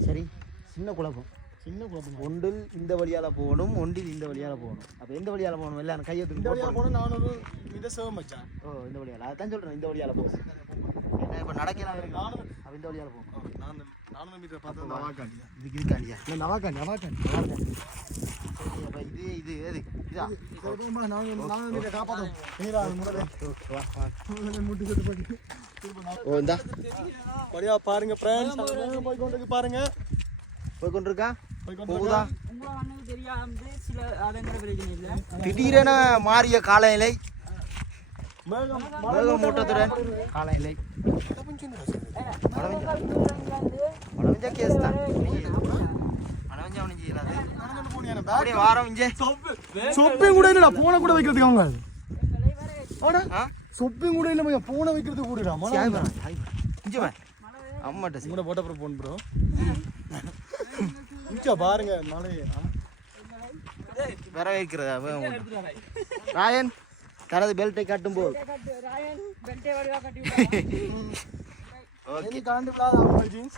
சரி சின்ன குழப்பம் சின்ன குழப்பம் ஒன்றில் இந்த வழியால போகணும் ஒன்றில் இந்த வழியால போகணும் அப்ப எந்த வழியால போகணும் எல்லாம் கையெழுத்து இந்த வழியாக போனால் நான் ஒரு இதை சேவம் வச்சேன் ஓ இந்த வழியால அதான் சொல்றேன் இந்த வழியால போகணும் ஏன்னா இப்ப நடக்கலாம் இருக்கு அப்ப இந்த வழியால போகணும் நான் நானூறு மீட்டர் பார்த்து நவாக்காண்டியா இதுக்கு இதுக்காண்டியா இல்லை நவாக்காண்டி நவாக்காண்டி அப்ப இது இது எது இதா நாங்கள் மீட்டர் காப்பாற்றோம் நீரா முட்டி ஓ இந்தா படியா பாருங்க ஃப்ரெண்ட்ஸ் போய் கொண்டு பாருங்க. போய் கொண்டு போகுதா? உங்களை வந்து தெரியாம சில அதங்கிற பிரச்சனை இல்லை திடீரென மாறிய காலநிலை. மேகம் மேகமூட்டத்துடன் காலநிலை. பெஞ்சா கேஸ் தான். பெஞ்சா ஒன்றும் செய்யலாது அப்படியே வாரம் இங்கே சொப்பையும் கூட இல்லடா போனை கூட வைக்கிறதுக்கு அவங்க. ஆ சொப்பையும் கூட இல்லை பையன் போனை வைக்கிறதுக்கு கூடடா மழை அம்மாட்ட உங்களோட போட்டோ அப்புறம் போன் ப்ரோ இங்க பாருங்க மழை வர வைக்கிறதா ராயன் தனது பெல்ட்டை கட்டும் போது. ராயன் பெல்ட்டே வடிவா கட்டி ஓகே கலந்து விழாத ஜீன்ஸ்